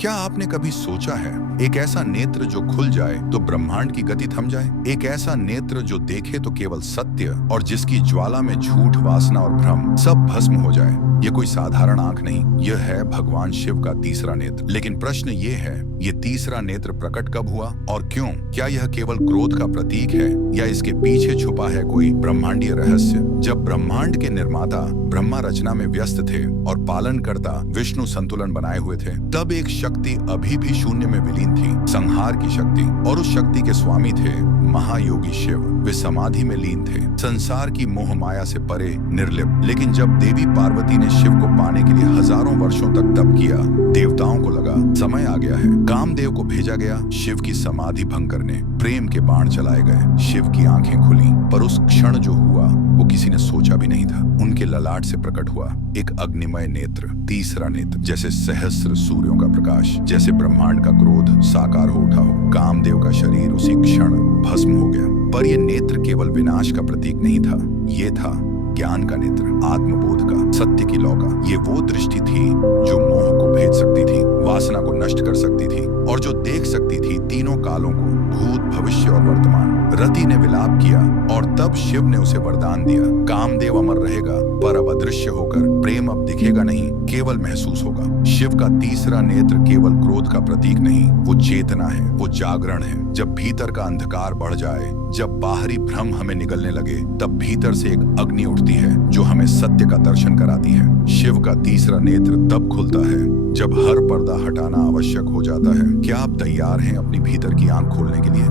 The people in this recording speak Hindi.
क्या आपने कभी सोचा है एक ऐसा नेत्र जो खुल जाए तो ब्रह्मांड की गति थम जाए? एक ऐसा नेत्र जो देखे तो केवल सत्य और जिसकी ज्वाला में झूठ, वासना और भ्रम सब भस्म हो जाए। यह कोई साधारण आंख नहीं, यह है भगवान शिव का तीसरा नेत्र। लेकिन प्रश्न ये है, ये तीसरा नेत्र प्रकट कब हुआ और क्यों? क्या यह केवल क्रोध का प्रतीक है या इसके पीछे छुपा है कोई ब्रह्मांडीय रहस्य? जब ब्रह्मांड के निर्माता ब्रह्मा रचना में व्यस्त थे और पालनकर्ता विष्णु संतुलन बनाए हुए थे, तब एक शक्ति अभी भी शून्य में विलीन थी, संहार की शक्ति। और उस शक्ति के स्वामी थे महायोगी शिव। वे समाधि में लीन थे, संसार की मोह माया से परे, निर्लिप्त। लेकिन जब देवी पार्वती ने शिव को पाने के लिए हजारों वर्षों तक तप किया, देवताओं को लगा समय आ गया है। कामदेव को भेजा गया शिव की समाधि भंग करने। प्रेम के बाण चलाए गए, शिव की आंखें खुली, पर उस क्षण जो हुआ वो किसी ने सोचा भी नहीं था। उनके ललाट से प्रकट हुआ एक अग्निमय नेत्र, तीसरा नेत्र, जैसे सहस्त्र सूर्यों का प्रकाश, जैसे ब्रह्मांड का क्रोध साकार हो उठा हो। कामदेव का शरीर उसी क्षण भस्म हो गया। पर यह नेत्र केवल विनाश का प्रतीक नहीं था, ये था ज्ञान का नेत्र, आत्मबोध का, सत्य की लौ का। ये वो दृष्टि थी जो मोह को भेद सकती थी, वासना को नष्ट कर सकती थी और जो देख सकती थी तीनों कालों को, भूत, भविष्य और वर्तमान। रति ने विलाप किया और तब शिव ने उसे वरदान दिया, कामदेव अमर रहेगा पर अब अदृश्य होकर। प्रेम अब दिखेगा नहीं, केवल महसूस होगा। शिव का तीसरा नेत्र केवल क्रोध का प्रतीक नहीं, वो चेतना है, वो जागरण है। जब भीतर का अंधकार बढ़ जाए, जब बाहरी भ्रम हमें निगलने लगे, तब भीतर से एक अग्नि उठती है जो हमें सत्य का दर्शन कराती है। शिव का तीसरा नेत्र तब खुलता है जब हर पर्दा हटाना आवश्यक हो जाता है। क्या आप तैयार हैं अपनी भीतर की आंख खोलने के लिए?